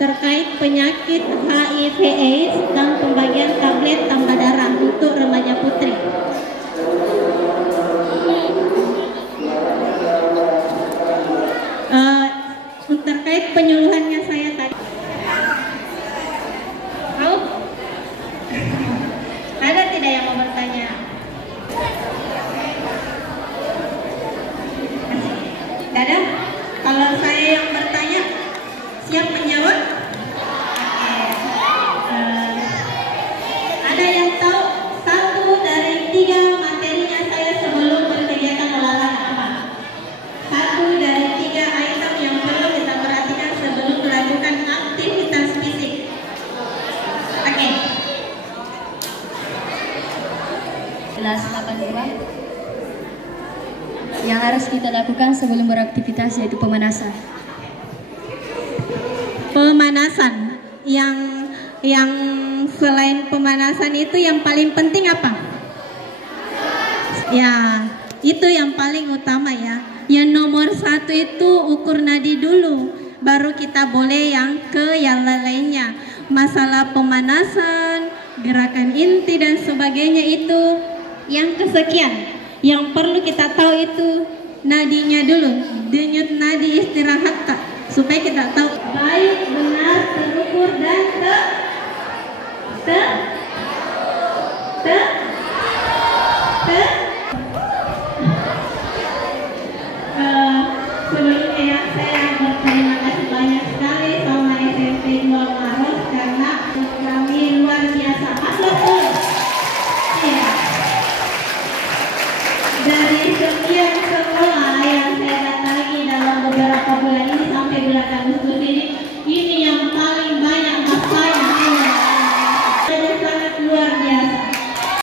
terkait penyakit HIV/AIDS dan pembagian tablet tambah darah untuk remaja putri. Terkait penyuluhannya saya tadi. Tahu? Ada tidak yang mau bertanya? Tidak ada? Kalau saya yang bertanya, siap menjawab? Oke. Ada yang tahu 1 dari 3 materinya saya sebelum berkegiatan olahraga apa? 1 dari 3 item yang perlu kita perhatikan sebelum melakukan aktivitas fisik. Oke. Kelas 82. Yang harus kita lakukan sebelum beraktivitas yaitu pemanasan. Pemanasan. Yang selain pemanasan itu yang paling penting apa? Ya, itu yang paling utama ya. Yang nomor 1 itu ukur nadi dulu, baru kita boleh yang lainnya. Masalah pemanasan, gerakan inti dan sebagainya itu yang kesekian. Yang perlu kita tahu itu nadinya dulu, denyut nadi istirahat tak, supaya kita tahu baik, benar, terukur dan sebelumnya saya berterima kasih banyak sekali sama SMP 2 Maros karena kami luar biasa. Iya. Dari sekian sekolah yang saya datangi dalam beberapa bulan ini sampai bulan Agustus ini yang paling banyak masanya. Sangat luar biasa.